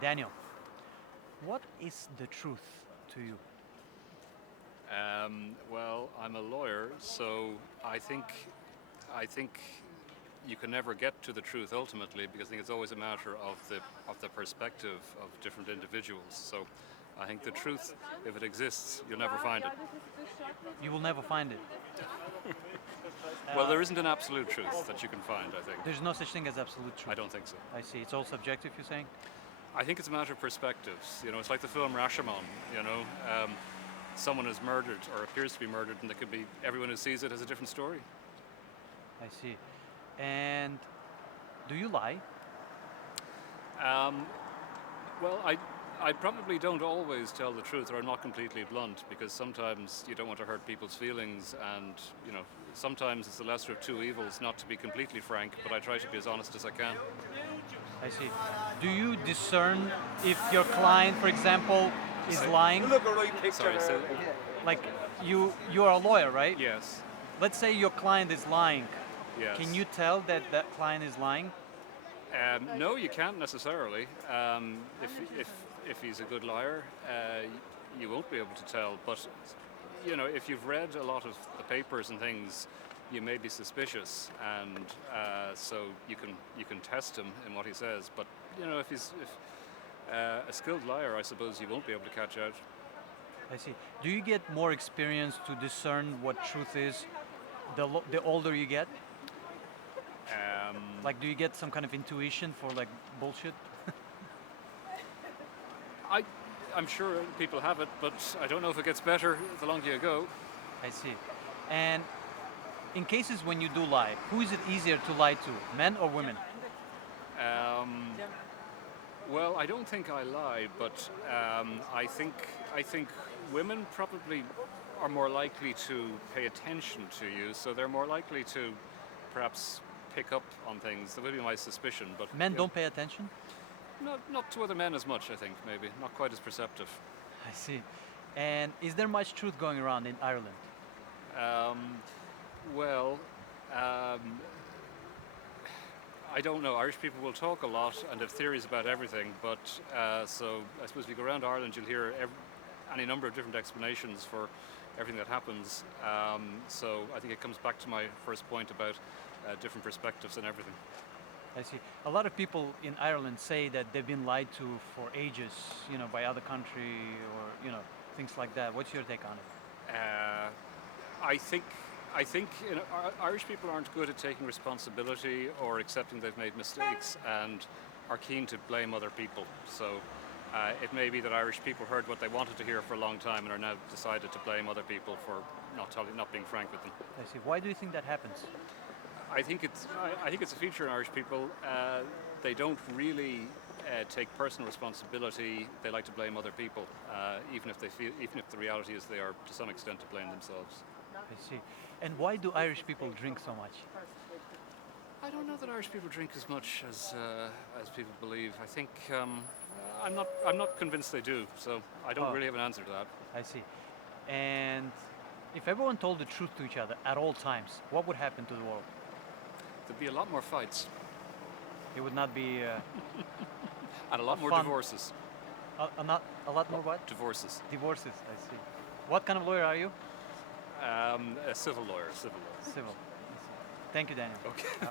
Daniel, what is the truth to you? Well, I'm a lawyer, so I think you can never get to the truth ultimately because I think it's always a matter of the perspective of different individuals. So I think the truth, if it exists, you'll never find it. You will never find it. Well, there isn't an absolute truth that you can find, I think. There's no such thing as absolute truth. I don't think so. I see. It's all subjective, you're saying? I think it's a matter of perspectives. You know, it's like the film Rashomon. You know, someone is murdered or appears to be murdered, and there could be everyone who sees it has a different story. I see. And do you lie? Um, well, I probably don't always tell the truth, or I'm not completely blunt, because sometimes you don't want to hurt people's feelings, and you know, sometimes it's the lesser of two evils not to be completely frank. But I try to be as honest as I can. I see. Do you discern if your client, for example, is lying? Sorry. So, Like you are a lawyer, right? yes. Let's say your client is lying. Yes. Can you tell that that client is lying? No, you can't necessarily. If he's a good liar, you won't be able to tell. But you know, if you've read a lot of the papers and things, you may be suspicious, and so you can test him in what he says. But you know, if a skilled liar, I suppose you won't be able to catch out. I see. Do you get more experience to discern what truth is the older you get? Um, Like, do you get some kind of intuition for like bullshit? I'm sure people have it, but I don't know if it gets better the longer you go. I see. And in cases when you do lie, who is it easier to lie to, men or women? Um, well, I don't think I lie, but I think women probably are more likely to pay attention to you, so they're more likely to perhaps pick up on things. That would be my suspicion, but Men you know, don't pay attention? not to other men as much. I think maybe not quite as perceptive. I see. And is there much truth going around in Ireland? Um, well, I don't know. Irish people will talk a lot and have theories about everything, but so I suppose if you go around Ireland, you'll hear any number of different explanations for everything that happens. So I think it comes back to my first point about different perspectives and everything. I see. A lot of people in Ireland say that they've been lied to for ages, you know, by other country or, you know, things like that. What's your take on it? I think you know, Irish people aren't good at taking responsibility or accepting they've made mistakes and are keen to blame other people. So it may be that Irish people heard what they wanted to hear for a long time and are now decided to blame other people for not being frank with them. I see. Why do you think that happens? I think it's a feature in Irish people. They don't really take personal responsibility. They like to blame other people, even if the reality is they are to some extent to blame themselves. I see. And why do Irish people drink so much? I don't know that Irish people drink as much as people believe. I think I'm not convinced they do. So I don't Oh. really have an answer to that. I see. And if everyone told the truth to each other at all times, what would happen to the world? There'd be a lot more fights It would not be and a lot more fun. divorces. not a lot more what? Divorces. Divorces. I see. What kind of lawyer are you? A civil lawyer. Civil lawyer. Civil. I see. Thank you, Daniel. Okay.